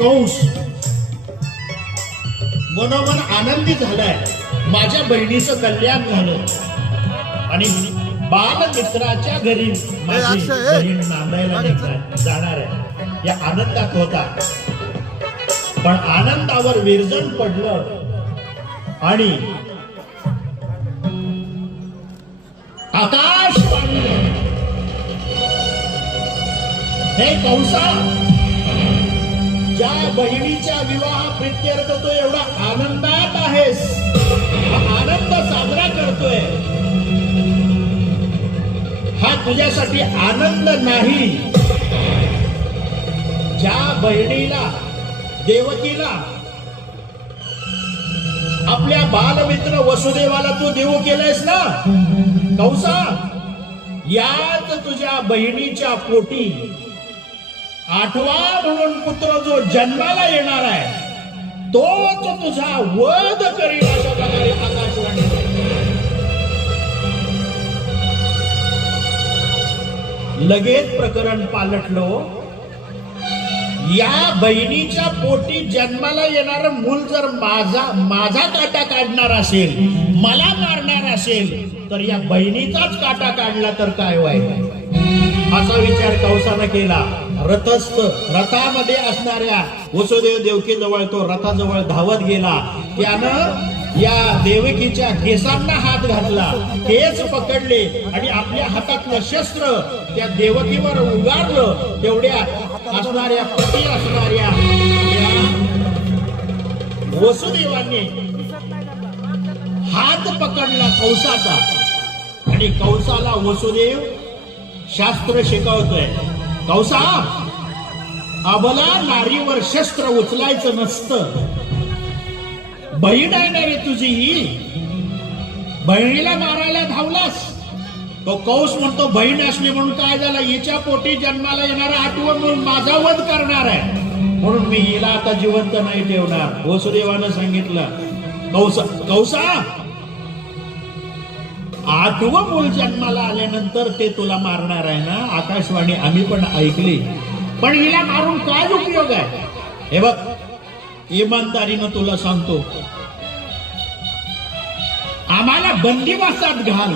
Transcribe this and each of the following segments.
कंस मनोमन आनंदी झालाय, माझ्या बहिणीचं कल्याण झालं आणि बालमित्राच्या घरी माझी बहीण नांदायला जाणार आहे या आनंदात होता. पण आनंदावर विरजण पडलं आणि आकाशवाणी, हे कंसा, ज्या बहिणीच्या विवाह प्रित्यर्थ तो एवढा आनंदात आहेस, आनंद साजरा करतोय, हा तुझ्यासाठी आनंद नाही. ज्या बहिणीला, देवकीला, आपल्या बालमित्र वसुदेवाला तू देव केलंयस ना कंसा, याच तुझ्या बहिणीच्या पोटी 8वा म्हणून पुत्र जो जन्माला येणार आहे तोच तुझा वध करील अशा प्रकारे आकाशवाणी. लगेच प्रकरण पालटलो. या बहिणीच्या पोटी जन्माला येणार मूल जर माझा काटा काढणार असेल, मला मारणार असेल, तर या बहिणीचाच काटा काढला तर काय व्हायचं, असा विचार कंसानं केला. रथामध्ये असणाऱ्या वसुदेव देवकी जवळ तो रथाजवळ धावत गेला. त्यानं या देवकीच्या केसांना हात घातला, केस पकडले आणि आपल्या हातातलं शस्त्र त्या देवकीवर उगारलं. तेवढ्या असणाऱ्या पती असणाऱ्या वसुदेवाने हात पकडला कंसाचा आणि कंसाला वसुदेव शास्त्र शिकवतोय. कंसा, अबला नारीवर शस्त्र उचलायचं नसतं. बहीण आहे ना रे तुझी, ही बहिणीला मारायला धावलास. तो कंस म्हणतो बहीण असली म्हणून काय झालं, हिच्या पोटी जन्माला येणारा 8वं म्हणून माझा वध करणार आहे, म्हणून मी हिला आता जिवंत नाही ठेवणार. वसुदेवानं सांगितलं, कंसा, 8वं मूल जन्माला आल्यानंतर ते तुला मारणार आहे ना. आकाशवाणी आम्ही पण ऐकली, पण हिला मारून काय उपयोग आहे. हे बघ, इमानदारीनं तुला सांगतो, आम्हाला बंदिवासात घाल.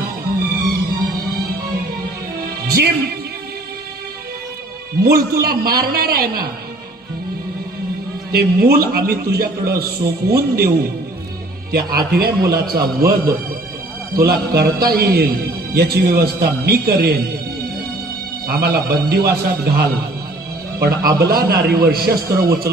जे मूल तुला मारणार आहे ना, ते मूल आम्ही तुझ्याकडं सोपवून देऊ. त्या 8व्या मुलाचा वध तुला करता येईल याची व्यवस्था मी करेन. आम्हाला बंदिवासात घाल, पण अबला नारीवर शस्त्र उचलाय